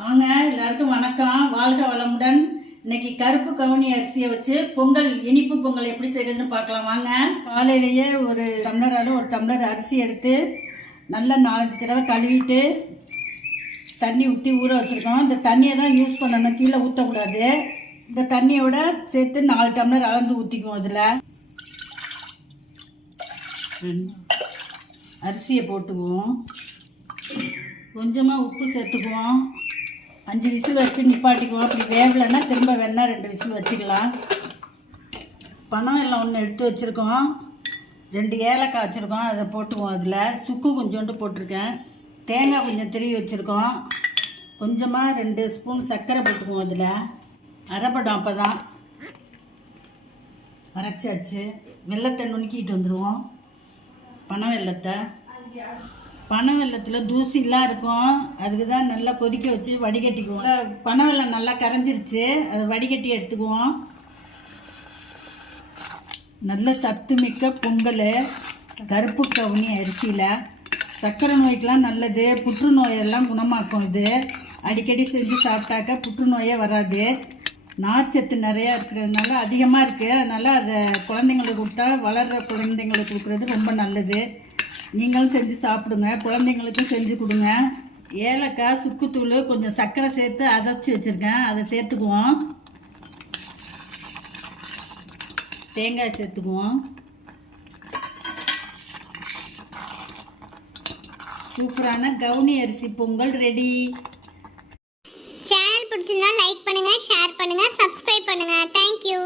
வாங்க எல்லாருக்கும் வணக்கம். வாழ்க வளமுடன். இன்னைக்கு கருப்பு கவுனி அரிசியை வச்சு பொங்கல் இனிப்பு பொங்கல் எப்படி செய்யறதுன்னு பார்க்கலாம். வாங்க. காலையிலேயே ஒரு டம்ளர் அளவு ஒரு டம்ளர் அரிசி எடுத்து நல்லா நாலஞ்சு தடவை கழுவிட்டு தண்ணி ஊற்றி ஊற வச்சுருக்கோம் இந்த தண்ணியை தான் யூஸ் பண்ணணும். கீழே ஊற்றக்கூடாது இந்த தண்ணியோட சேர்த்து நாலு டம்ளர் அளந்து ஊற்றிக்குவோம் அதில். அரிசியை போட்டுக்குவோம். கொஞ்சமாக உப்பு சேர்த்துக்குவோம். அஞ்சு விசில் வச்சு நிப்பாட்டிக்குவோம். அப்படி வேகலைன்னா திரும்ப வேணா ரெண்டு விசில் வச்சுக்கலாம். பனம் எல்லாம் ஒன்று எடுத்து வச்சுருக்கோம். ரெண்டு ஏலக்காய் வச்சுருக்கோம். அதை போட்டுக்குவோம் அதில். சுக்கு கொஞ்சோண்டு போட்டிருக்கேன். தேங்காய் கொஞ்சம் திருவி வச்சுருக்கோம். கொஞ்சமாக ரெண்டு ஸ்பூன் சர்க்கரை போட்டுக்குவோம் அதில். அரைப்படம் அப்போ தான் அரைச்சாச்சு. வெள்ளத்தை நுணுக்கிட்டு வந்துடுவோம் பனை வெள்ளத்தை. பனை வெள்ளத்தில் தூசிலாம் இருக்கும். அதுக்கு தான் நல்லா கொதிக்க வச்சு வடிகட்டிக்குவோம். பனை வெள்ளம் நல்லா கரைஞ்சிருச்சு. அதை வடிகட்டி எடுத்துக்குவோம். நல்ல சத்து மிக்க பொங்கல். கருப்பு கவுனி அரிசியில். சர்க்கரை நோய்க்கெலாம் நல்லது. புற்றுநோயெல்லாம் குணமாக்கும் இது. அடிக்கடி செஞ்சு சாப்பிட்டாக்க புற்றுநோயே வராது. நார்ச்சத்து நிறையா இருக்கிறதுனால அதிகமாக இருக்குது அதனால் அதை குழந்தைங்களுக்கு கொடுத்தா வளர்கிற குழந்தைங்களுக்கு கொடுக்குறது ரொம்ப நல்லது. நீங்களும் செஞ்சு சாப்பிடுங்க குழந்தைங்களுக்கும் செஞ்சு கொடுங்க. ஏலக்காய் சுக்குத்தூள் கொஞ்சம் சர்க்கரை சேர்த்து அரைச்சி வச்சுருக்கேன். அதை சேர்த்துக்குவோம். தேங்காய் சேர்த்துக்குவோம். சூப்பரான கவுனி அரிசி பொங்கல் ரெடி. சேனல் பிடிச்சிருந்தா லைக் பண்ணுங்கள் ஷேர் பண்ணுங்கள் சப்ஸ்கிரைப் பண்ணுங்கள்